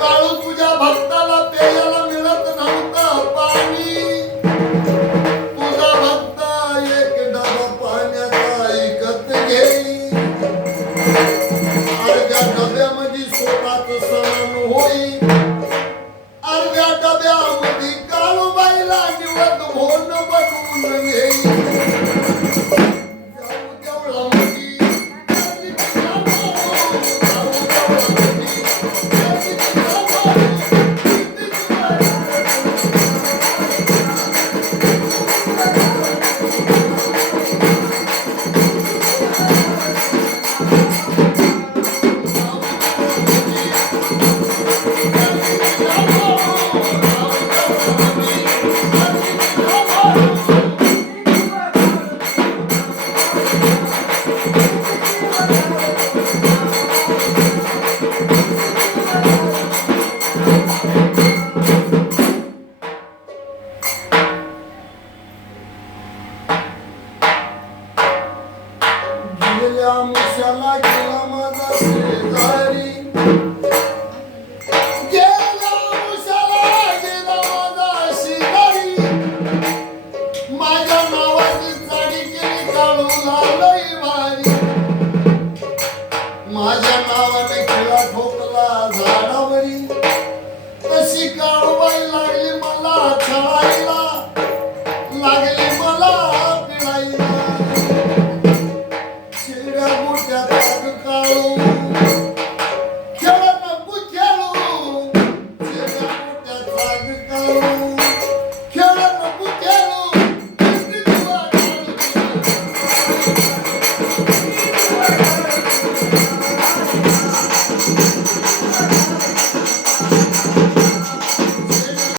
काळू तुझ्या भक्ताला प्यायला मिळत नव्हतं पाणी, तुझा भक्त एक डबा पाण्याचा ऐकत घेई, अर्ध्या डब्यामध्ये स्वतःच समान होई, अर्ध्या डब्यामध्ये काळूबाईला निवत भोन बनवून घेई. गेल्या मुशाला गेला माझा शेजारी, गेला मुशाला गेला माझा शेजारी, माझ्या नावाची चाडी केली काळूला लई भारी, माझ्या नावाने खिळा ठोकला झाडावरी, तशी काळूबाई लागली मला छळायला.